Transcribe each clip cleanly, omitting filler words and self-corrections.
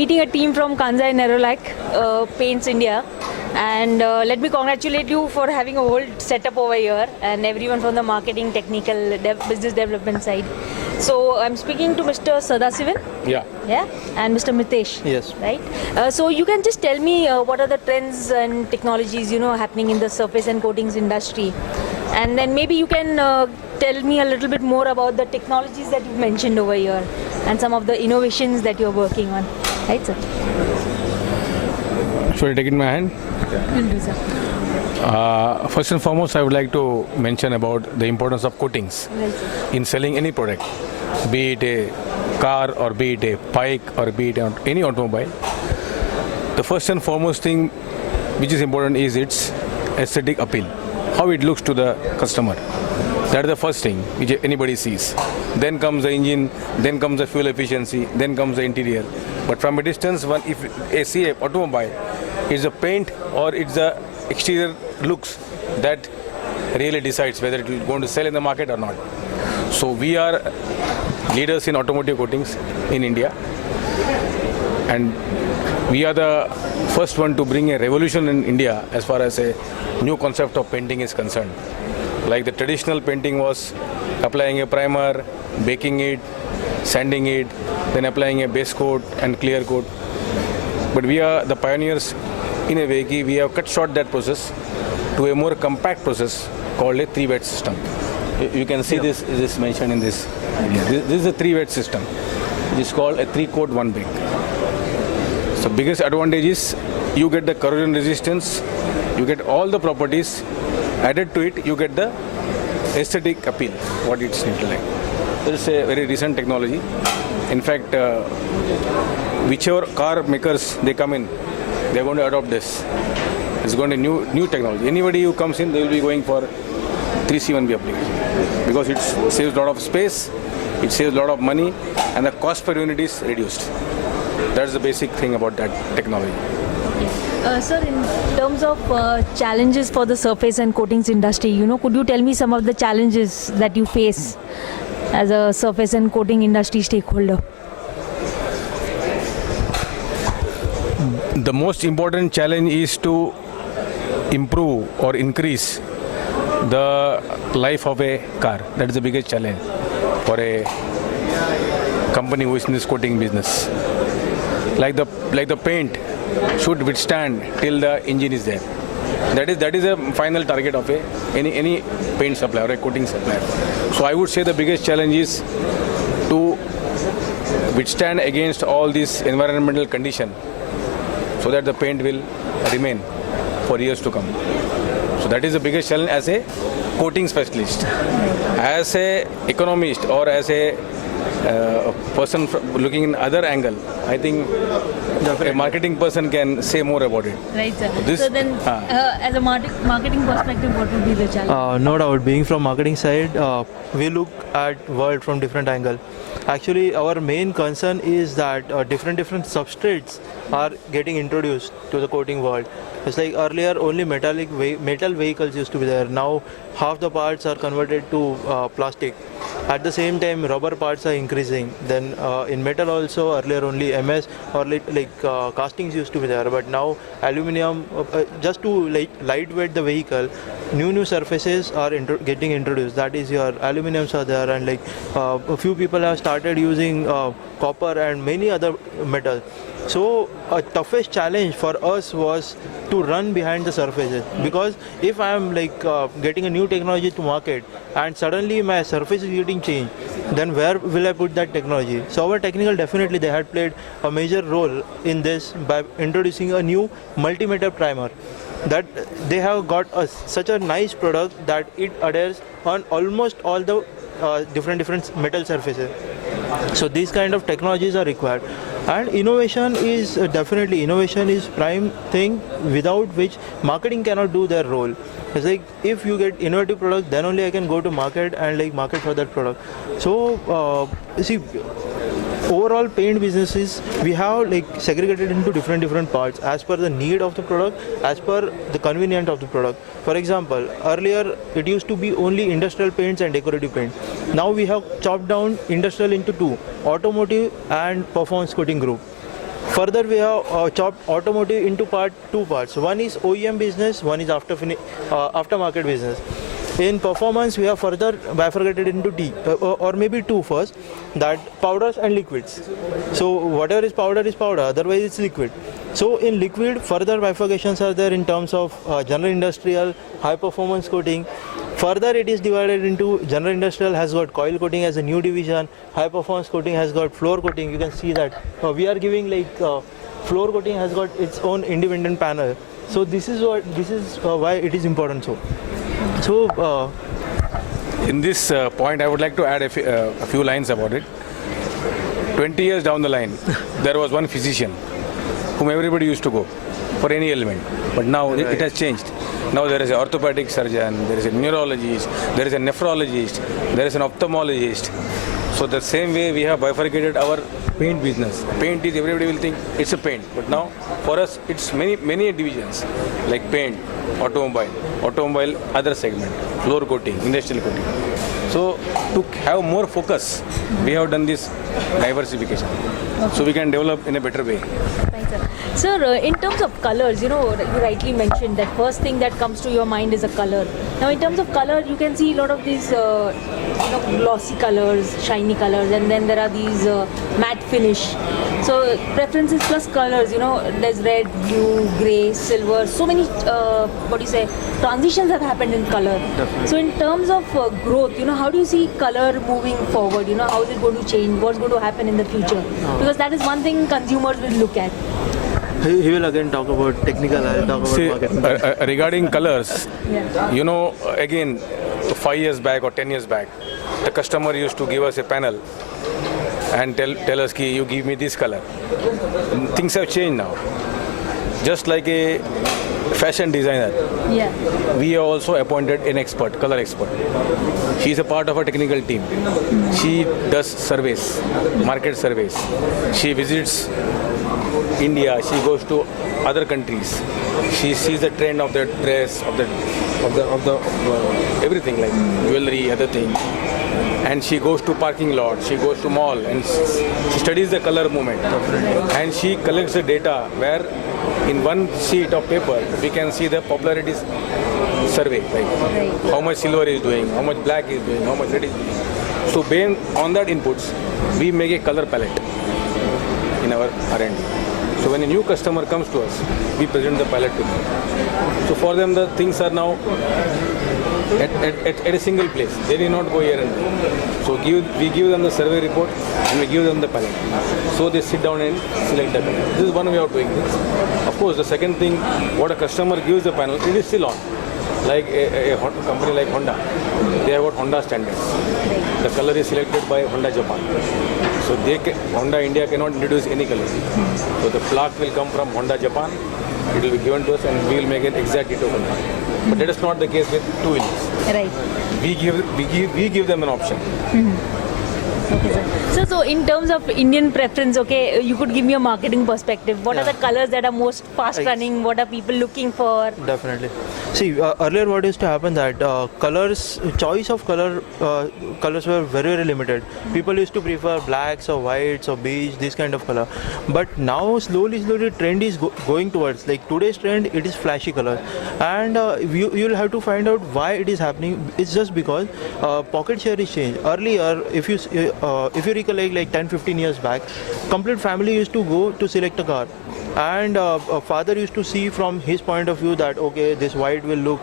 meeting a team from Kansai Nerolac Paints India, and let me congratulate you for having a whole setup over here and everyone from the marketing, technical, business development side. So I'm speaking to Mr. Sadasivan. Yeah. Yeah, and Mr. Mitesh. Yes. Right. So you can just tell me what are the trends and technologies happening in the surface and coatings industry, and then maybe you can tell me a little bit more about the technologies that you've mentioned over here and some of the innovations that you're working on. Right, sir? Should I take it in my hand? Will do, sir. First and foremost, I would like to mention about the importance of coatings Right, sir. in selling any product, be it a car or be it a bike or be it any automobile. The first and foremost thing which is important is its aesthetic appeal, how it looks to the customer. That is the first thing which anybody sees. Then comes the engine, then comes the fuel efficiency, then comes the interior. But from a distance, if I see an automobile, it's the paint or it's the exterior looks that really decides whether it is going to sell in the market or not. So we are leaders in automotive coatings in India, and we are the first one to bring a revolution in India as far as a new concept of painting is concerned. Like the traditional painting was applying a primer, baking it, sanding it, then applying a base coat and clear coat. But we are the pioneers in a way we have cut short that process to a more compact process called a three-wet system. You can see this mentioned in this. This is a three-wet system. It is called a three-coat, one bake. So biggest advantage is you get the corrosion resistance, you get all the properties. Added to it, you get the aesthetic appeal, what it's like. There is a very recent technology. In fact, whichever car makers they come in, they're going to adopt this. It's going to new technology. Anybody who comes in, they will be going for 3C1B application because it saves a lot of space, it saves a lot of money, and the cost per unit is reduced. That's the basic thing about that technology. Sir, in terms of challenges for the surface and coatings industry, could you tell me some of the challenges that you face as a surface and coating industry stakeholder? The most important challenge is to improve or increase the life of a car. That is the biggest challenge for a company who is in this coating business. Like the paint should withstand till the engine is there. That is a final target of any paint supplier or a coating supplier. So I would say the biggest challenge is to withstand against all these environmental conditions so that the paint will remain for years to come. So that is the biggest challenge as a coating specialist. As a economist or as a person looking in other angle, I think a marketing person can say more about it. Right, sir. So then, as a marketing perspective, what would be the challenge? No doubt, being from marketing side, we look at world from different angle. Actually, our main concern is that different substrates are getting introduced to the coating world. It's like earlier only metal vehicles used to be there. Now half the parts are converted to plastic. At the same time, rubber parts are increasing. Then in metal also earlier only MS or castings used to be there. But now aluminum, just to lightweight the vehicle, new surfaces are getting introduced. That is your aluminums are there, and a few people have started using copper and many other metals. So a toughest challenge for us was to run behind the surfaces, because if I am getting a new technology to market and suddenly my surface is getting changed, then where will I put that technology? So our technical, definitely they had played a major role in this by introducing a new multimeter primer. That they have got such a nice product that it adheres on almost all the different metal surfaces. So these kind of technologies are required, and innovation is prime thing, without which marketing cannot do their role. It's like if you get innovative product, then only I can go to market and market for that product. So see, overall paint businesses, we have segregated into different parts as per the need of the product, as per the convenience of the product. For example, earlier it used to be only industrial paints and decorative paint. Now we have chopped down industrial into two: automotive and performance coating group. Further, we have chopped automotive into two parts. One is OEM business, one is aftermarket business. In performance, we have further bifurcated into or maybe two first, that powders and liquids. So whatever is powder, otherwise it's liquid. So in liquid, further bifurcations are there in terms of general industrial, high performance coating. Further, it is divided into general industrial has got coil coating as a new division, high performance coating has got floor coating. You can see that we are giving floor coating has got its own independent panel. So this is why it is important. So In this point, I would like to add a few lines about it. 20 years down the line, there was one physician whom everybody used to go for any ailment. But now it has changed. Now there is an orthopedic surgeon, there is a neurologist, there is a nephrologist, there is an ophthalmologist. So the same way we have bifurcated our paint business. Paint is, everybody will think it's a paint. But now for us it's many divisions like paint, automobile, other segment, floor coating, industrial coating. So to have more focus, we have done this diversification. So we can develop in a better way. Thanks, sir. Sir, in terms of colors, you rightly mentioned that first thing that comes to your mind is a color. Now, in terms of color, you can see a lot of these, glossy colors, shiny colors, and then there are these matte finish. So, preferences plus colors, there's red, blue, grey, silver. So many, transitions have happened in color. Definitely. So, in terms of growth, how do you see color moving forward? How is it going to change? What's going to happen in the future? Because that is one thing consumers will look at. He will again talk about technical, I'll talk about marketing. Regarding colors, Yeah. Again, 5 years back or 10 years back, the customer used to give us a panel and tell us, you give me this color. Things have changed now. Just like a fashion designer, Yeah. we have also appointed an expert, color expert. She is a part of our technical team. She does surveys, market surveys. She visits India. She goes to other countries. She sees the trend of the dress, of the everything like jewelry, other things. And she goes to parking lot. She goes to mall and she studies the color movement. And she collects the data where in one sheet of paper we can see the popularity survey, like how much silver is doing, how much black is doing, how much red is doing. So based on that inputs, we make a color palette in our R&D. So when a new customer comes to us, we present the palette to them. So for them, the things are now at a single place. They need not go here and there. So we give them the survey report and we give them the palette. So they sit down and select the palette. This is one way of doing this. Of course, the second thing, what a customer gives the panel, it is still on. Like a company like Honda, they have got Honda standards. The color is selected by Honda Japan. So Honda India cannot introduce any color. So the plaque will come from Honda Japan, it will be given to us and we will make an exact ditto color. But that is not the case with two wheels. Right. We give them an option. Okay, sir. So in terms of Indian preference, you could give me a marketing perspective. What are the colors that are most fast running? What are people looking for? Definitely. See, earlier what used to happen that choice of colors were very limited. People used to prefer blacks or whites or beige, this kind of color. But now slowly trend is going towards, like today's trend, it is flashy color. And you'll have to find out why it is happening. It's just because pocket share is changed. Earlier, if you recollect like 10-15 years back, complete family used to go to select a car. And a father used to see from his point of view that okay, this white will look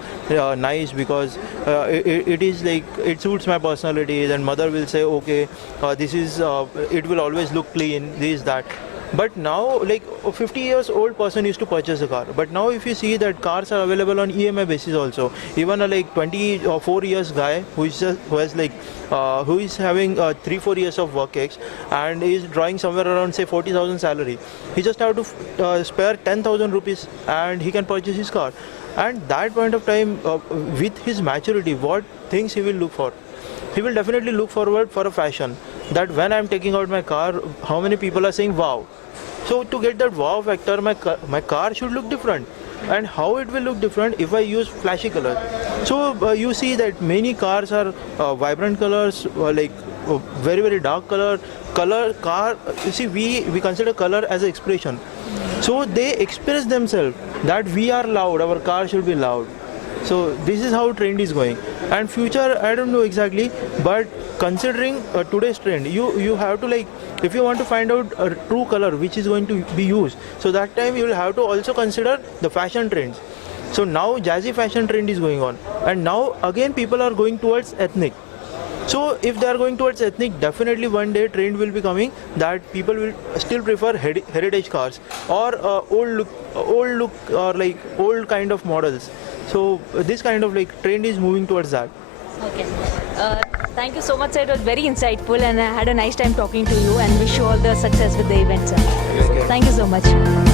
nice because it is like it suits my personality. Then mother will say okay, this is it will always look clean, this that. But now, like a 50 years old person used to purchase a car. But now if you see that cars are available on EMI basis also. Even a like 20 or 4 years guy who is having 3-4 years of work ex and is drawing somewhere around say 40,000 salary. He just have to spare 10,000 rupees and he can purchase his car. And that point of time, with his maturity, what things he will look for? He will definitely look forward for a fashion. That when I'm taking out my car, how many people are saying wow. So to get that wow factor, my car should look different. And how it will look different if I use flashy colors. So you see that many cars are vibrant colors, very very dark car. You see, we consider color as an expression. So they express themselves that we are loud, our car should be loud. So this is how trend is going. And future, I don't know exactly, but considering today's trend, you have to, like, if you want to find out a true color which is going to be used, so that time you will have to also consider the fashion trends. So now jazzy fashion trend is going on, and now again people are going towards ethnic. So if they are going towards ethnic, definitely one day trend will be coming that people will still prefer heritage cars or old look or like old kind of models. So this kind of like trend is moving towards that. Okay. Thank you so much, sir. It was very insightful, and I had a nice time talking to you, and wish you all the success with the event, sir. Thank you so much.